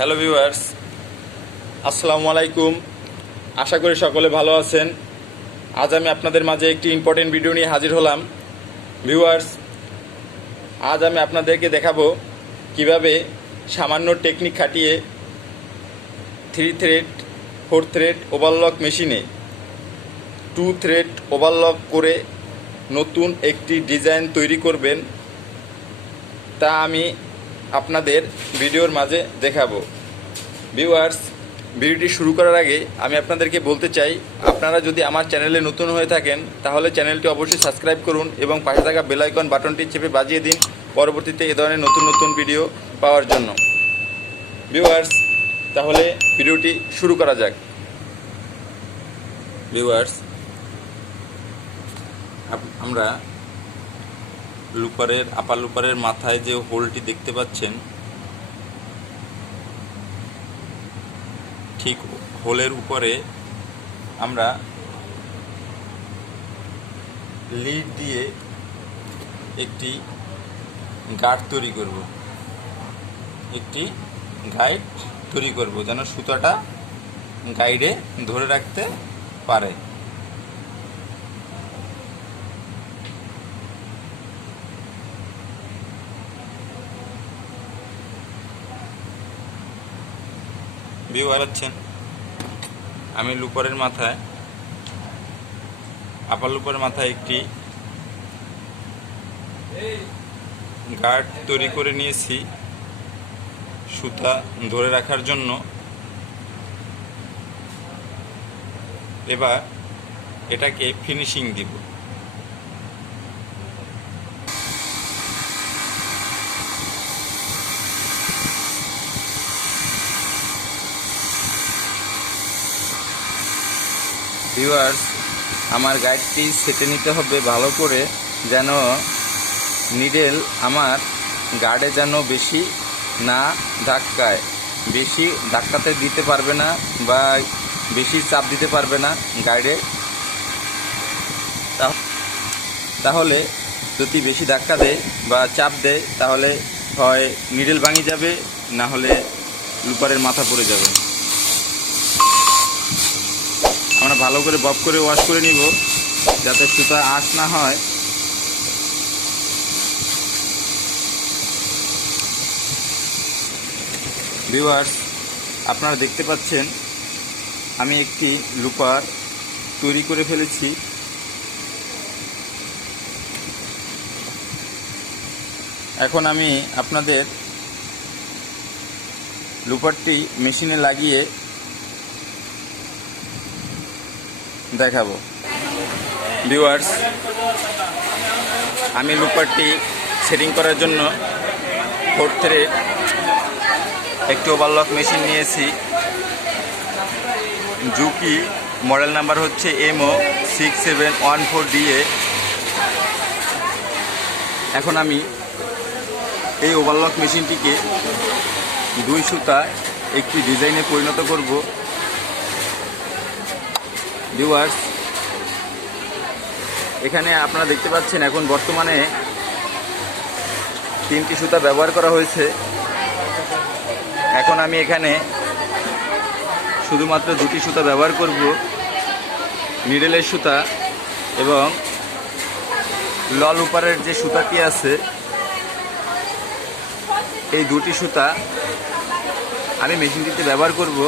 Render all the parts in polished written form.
Hello viewers, আসসালামু আলাইকুম। আশা করি সকলে ভালো আছেন। আজ আমি আপনাদের মাঝে একটি ইম্পর্টেন্ট ভিডিও নিয়ে হাজির হলাম। ভিউয়ার্স, আজ আমি আপনাদেরকে দেখাবো কিভাবে সামান্য টেকনিক খাটিয়ে 3 থ্রেড 4 থ্রেড ওভারলক মেশিনে 2 থ্রেড ওভারলক করে নতুন একটি ডিজাইন তৈরি করবেন, তা আমি আপনাদের ভিডিওর মাঝে দেখাবো। ভিউয়ার্স, ভিডিওটি শুরু করার আগে আমি আপনাদেরকে বলতে চাই, আপনারা যদি আমার চ্যানেলে নতুন হয়ে থাকেন তাহলে চ্যানেলটি অবশ্যই সাবস্ক্রাইব করুন এবং পাশে থাকা বেল আইকন বাটনটি চেপে বাজিয়ে দিন পরবর্তীতে এ ধরনের নতুন নতুন ভিডিও পাওয়ার জন্য। ভিউয়ার্স, তাহলে ভিডিওটি শুরু করা যাক। ভিউয়ার্স, আমরা আপার লুপারের মাথায় যে হোলটি দেখতে পাচ্ছেন, ঠিক হোলের উপরে আমরা লিড দিয়ে একটি গার্ড তৈরি করব, যেন সুতাটা গাইডে ধরে রাখতে পারে। ভিউয়ার আছেন, আমি আপার লুপারের মাথায় একটি গার্ড তৈরি করে নিয়েছি সুতা ধরে রাখার জন্য। এবার এটাকে ফিনিশিং দিব। ভিউয়ার্স, আমার গাইডটি সেটে নিতে হবে ভালো করে, যেন নিডেল আমার গার্ডে যেন বেশি না ধাক্কায়। বেশি ধাক্কাতে দিতে পারবে না বা বেশি চাপ দিতে পারবে না গাইডে। তাহলে যদি বেশি ধাক্কা দেয় বা চাপ দেয় তাহলে হয় নিডেল ভাঙে যাবে, না হলে লুপারের মাথা পড়ে যাবে। আমরা ভালো করে বব করে ওয়াশ করে নিব যাতে সুতা আঁশ না হয়। ভিউয়ার্স, আপনারা দেখতে পাচ্ছেন আমি একটি লুপার তৈরি করে ফেলেছি। এখন আমি আপনাদের লুপারটি মেশিনে লাগিয়ে দেখাবো। ভিউয়ার্স, আমি লুপারটি সেটিং করার জন্য 4 থ্রেড একটি ওভারলক মেশিন নিয়েছি। জুকি মডেল নাম্বার হচ্ছে MO6714DA। এখন আমি এই ওভারলক মেশিনটিকে 2 সুতা একটি ডিজাইনে পরিণত করব। ভিউয়ার্স, এখানে আপনারা দেখতে পাচ্ছেন এখন বর্তমানে 3টি সুতা ব্যবহার করা হয়েছে। এখন আমি এখানে শুধুমাত্র 2টি সুতা ব্যবহার করব, নিডেলের সুতা এবং লল উপরের যে সুতাটি আছে, এই 2টি সুতা আমি মেশিনটিতে ব্যবহার করব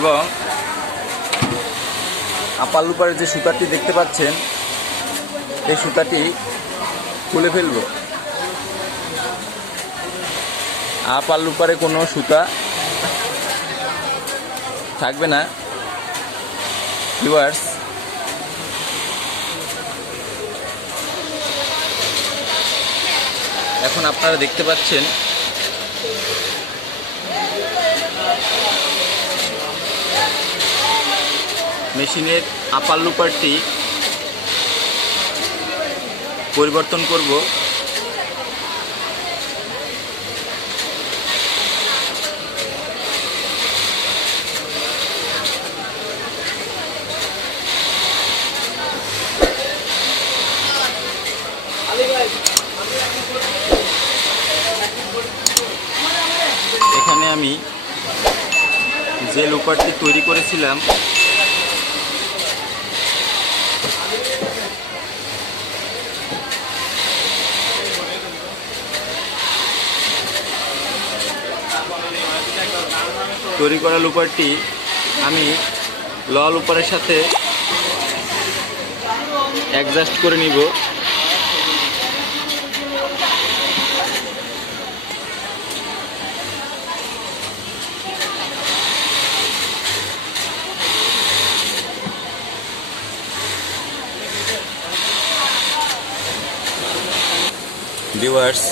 এবং আপার লুপারের যে সুতাটি দেখতে পাচ্ছেন এই সুতাটি খুলে ফেলব। আপার লুপারে কোনো সুতা থাকবে না। ভিউয়ার্স, এখন আপনারা দেখতে পাচ্ছেন মেশিনের আপার লুপারটি পরিবর্তন করব। এখানে আমি যে লুপারটি তৈরি করেছিলাম তৈরি করা লুপারটি আমি ল লুপারের সাথে অ্যাডজাস্ট করে নিব। ভিউয়ার্স,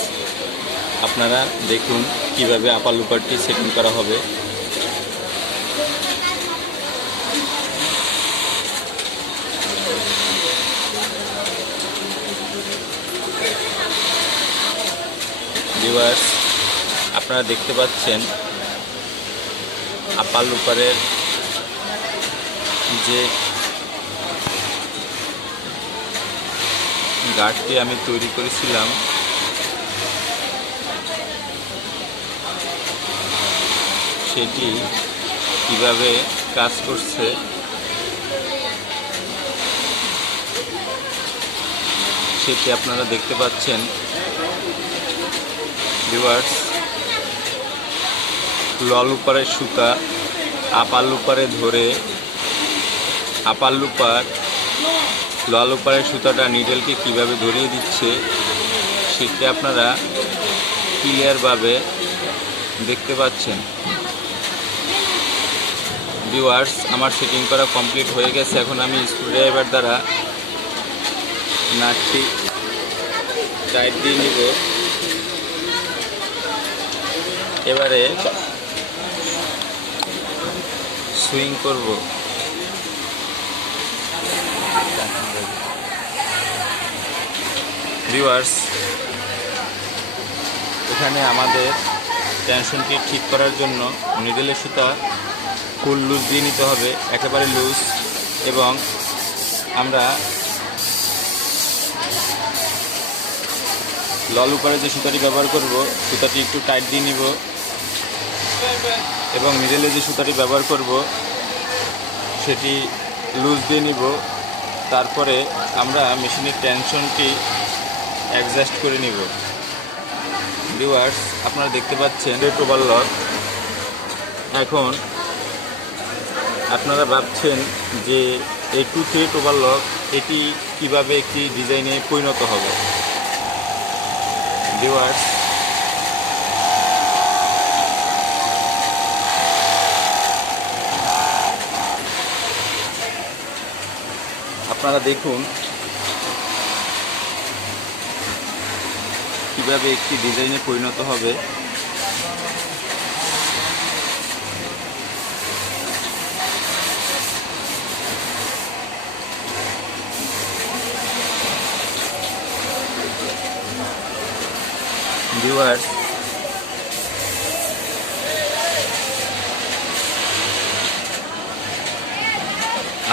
আপনারা দেখুন কিভাবে আপার লুপারটি সেটিং করা হবে। ভিউয়ার্স, আপনারা দেখতে পাচ্ছেন আপার লুপারের যে গার্ডটি আমি তৈরি করেছিলাম সেটি কিভাবে কাজ করছে সেটি আপনারা দেখতে পাচ্ছেন। ভিউয়ার্স, ল লুপারের সুতা আপার লুপারে ধরে আপার লুপার ল লুপারের সুতাটা নিডেলকে কিভাবে ধরিয়ে দিচ্ছে সেটি আপনারা ক্লিয়ারভাবে দেখতে পাচ্ছেন। ভিউয়ার্স, আমার সেটিং করা কমপ্লিট হয়ে গেছে। এখন আমি স্ক্রুড্রাইভার দ্বারা নাটটি টাইট দিয়ে নিব। এবারে সুইং করব। ভিউয়ার্স, এখানে আমাদের টেনশনটি ঠিক করার জন্য নিডেলের সুতা ফুল লুজ দিয়ে নিতে হবে, একেবারে লুজ। এবং আমরা ল লুপারে যে সুতাটি ব্যবহার করব সুতাটি একটু টাইট দিয়ে নিব এবং নিডেলে যে সুতাটি ব্যবহার করব সেটি লুজ দিয়ে নিব। তারপরে আমরা মেশিনের টেনশনটি অ্যাডজাস্ট করে নিব। ভিউয়ার্স, আপনারা দেখতে পাচ্ছেন ওভারলক। এখন আপনারা ভাবছেন যে এই 2 থ্রেড ওভারলক এটি কিভাবে একটি ডিজাইনে পরিণত হবে। ভিউয়ার্স, আপনারা দেখুন কিভাবে একটি ডিজাইনে পরিণত হবে। ভিউয়ার্স,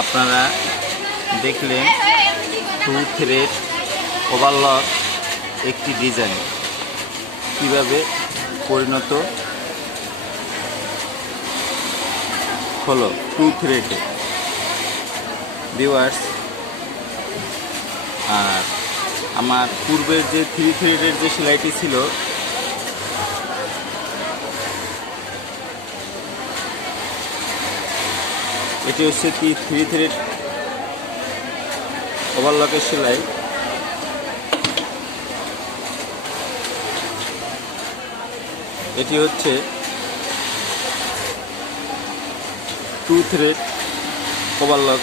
আপনারা দেখলেন 2 থ্রেড ওভারলক একটি ডিজাইন কিভাবে পরিণত হলো 2 থ্রেডে। ভিউয়ার্স, আর আমার পূর্বের যে 3 থ্রেডের যে সেলাইটি ছিল এটি হচ্ছে 3 থ্রেড ওভারলকের সেলাই। এটি হচ্ছে 2 থ্রেড ওভারলক।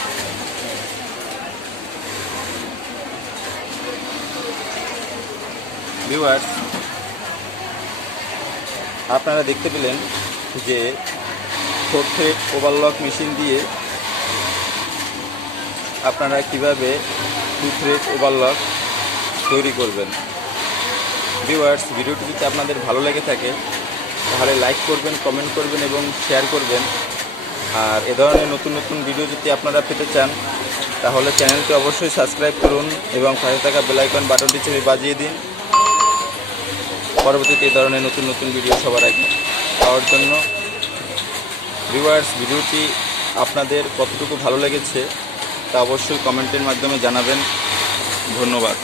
ভিউয়ার্স, আপনারা দেখতে পেলেন যে 4 থ্রেড ওভারলক মেশিন দিয়ে আপনারা কিভাবে 2 থ্রেড ওভারলক তৈরি করবেন। ভিউয়ার্স, ভিডিওটি যদি আপনাদের ভালো লেগে থাকে তাহলে লাইক করবেন, কমেন্ট করবেন এবং শেয়ার করবেন। আর এ ধরনের নতুন নতুন ভিডিও যদি আপনারা পেতে চান তাহলে চ্যানেলটি অবশ্যই সাবস্ক্রাইব করুন এবং পাশে থাকা বেল আইকন বাটনটি চেপে বাজিয়ে দিন পরবর্তীতে এই ধরনের নতুন নতুন ভিডিও সবার আগে পাওয়ার জন্য। ভিউয়ার্স, ভিডিওটি আপনাদের কতটুকু ভালো লেগেছে তা অবশ্যই কমেন্টের মাধ্যমে জানাবেন। ধন্যবাদ।